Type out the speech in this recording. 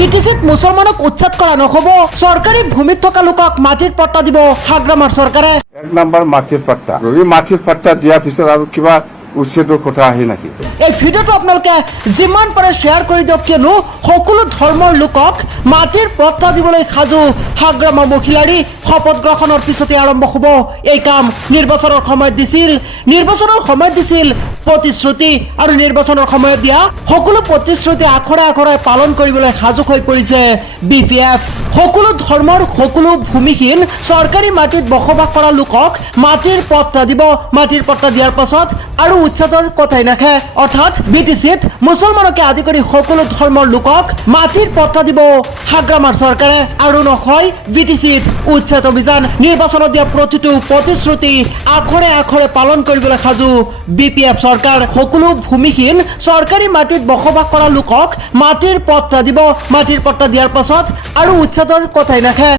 বিটিচিত মুছলমানক উচ্ছেদ কৰা নহ'ব, চৰকাৰী ভূমিত থকা লোকক মাটিৰ পট্টা দিব হাগ্ৰামাৰ চৰকাৰে। এক নম্বৰ মাটিৰ পট্টা, এই মাটিৰ পট্টা দিয়াৰ পিছত আৰু কিবা উচ্ছেদৰ কথা আহে নেকি? এই ভিডিঅ'টো আপোনালোকে যিমান পাৰে শ্বেয়াৰ কৰি দিয়ক, কিয়নো সকলো ধৰ্মৰ লোকক মাটিৰ পট্টা দিবলৈ সাজু হাগ্ৰামাৰ মহিলাৰী। শপত গ্ৰহণৰ পিছতে আৰম্ভ হ'ব এই কাম। নিৰ্বাচনৰ সময়ত দিছিল প্ৰতিশ্ৰুতি, আৰু নিৰ্বাচনৰ সময়ত দিয়া সকলো প্ৰতিশ্ৰুতি আখৰে আখৰে পালন কৰিবলৈ সাজু হৈ পৰিছে BPF। সকলো ধৰ্মৰ সকলো ভূমিহীন চৰকাৰী মাটিত বসবাস কৰা লোকক মাটিৰ পট্টা দিব। মাটিৰ পট্টা দিয়াৰ পাছত আৰু উচ্ছেদৰ কথাই নাখে, অৰ্থাৎ বিটিচিত মুছলমানকে আদি কৰি সকলো ধৰ্মৰ লোকক মাটিৰ পট্টা দিব হাগ্ৰামাৰ চৰকাৰে, আৰু নহয় বিটিচিত উচ্ছেদ অভিযান। নিৰ্বাচনত দিয়া প্ৰতিটো প্ৰতিশ্ৰুতি আখৰে আখৰে পালন কৰিবলৈ সাজু BPF চৰকাৰ। সকলো ভূমিহীন চৰকাৰী মাটিত বসবাস কৰা লোকক মাটিৰ পট্টা দিব। মাটিৰ পট্টা দিয়াৰ পাছত আৰু উচ্ছেদৰ কথাই নাখে।